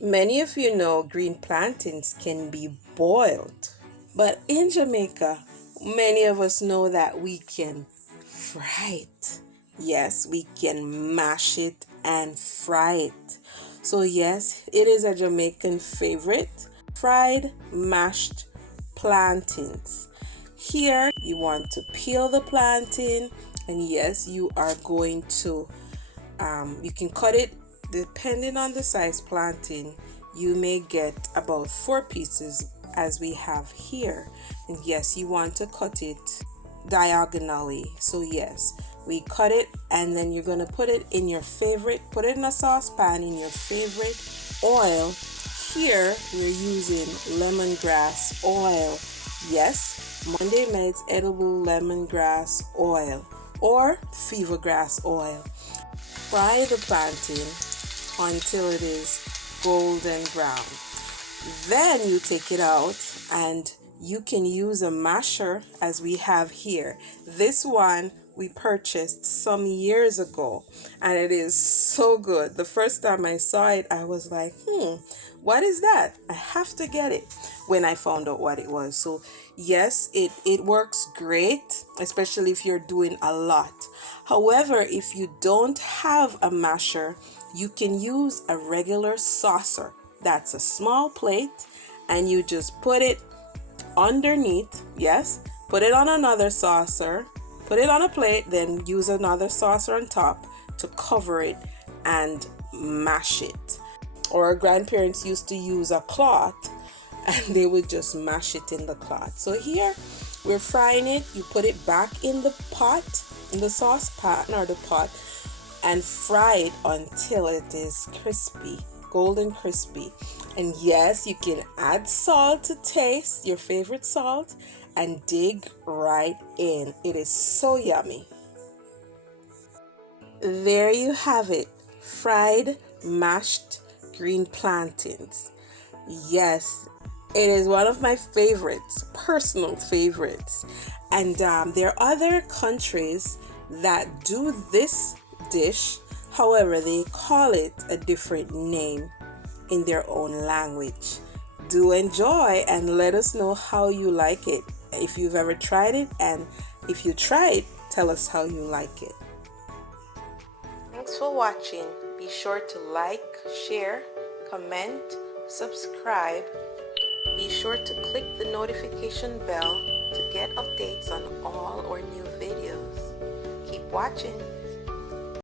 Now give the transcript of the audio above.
Many of you know green plantains can be boiled, but in Jamaica, many of us know that we can fry it. Yes, we can mash it and fry it. So, yes, it is a Jamaican favorite, fried mashed plantains. Here, you want to peel the plantain, and yes, you are going to you can cut it depending on the size plantain. You may get about 4 pieces as we have here, and yes, you want to cut it diagonally. So yes, we cut it, and then you're going to put it in your favorite, put it in a saucepan in your favorite oil. Here we're using lemongrass oil. Yes, Monday Medz edible lemongrass oil or fever grass oil. Fry the plantain until it is golden brown. Then you take it out, and you can use a masher as we have here. This one we purchased some years ago, and it is so good. The first time I saw it, I was like, what is that? I have to get it when I found out what it was. So yes, it works great, especially if you're doing a lot. However, if you don't have a masher, you can use a regular saucer. That's a small plate, and you just put it underneath. Yes, put it on another saucer, put it on a plate, then use another saucer on top to cover it and mash it. Or our grandparents used to use a cloth, and they would just mash it in the cloth. So here we're frying it. You put it back in the pot, in the saucepan or the pot, and fry it until it is crispy, golden crispy. And yes, you can add salt to taste, your favorite salt, and dig right in. It is so yummy. There you have it, fried mashed green plantains. Yes, it is one of my favorites, personal favorites. And there are other countries that do this dish. However, they call it a different name in their own language. Do enjoy and let us know how you like it. If you've ever tried it, and if you try it, tell us how you like it. Thanks for watching. Be sure to like, share, comment, subscribe. Be sure to click the notification bell to get updates on all our new videos. Keep watching.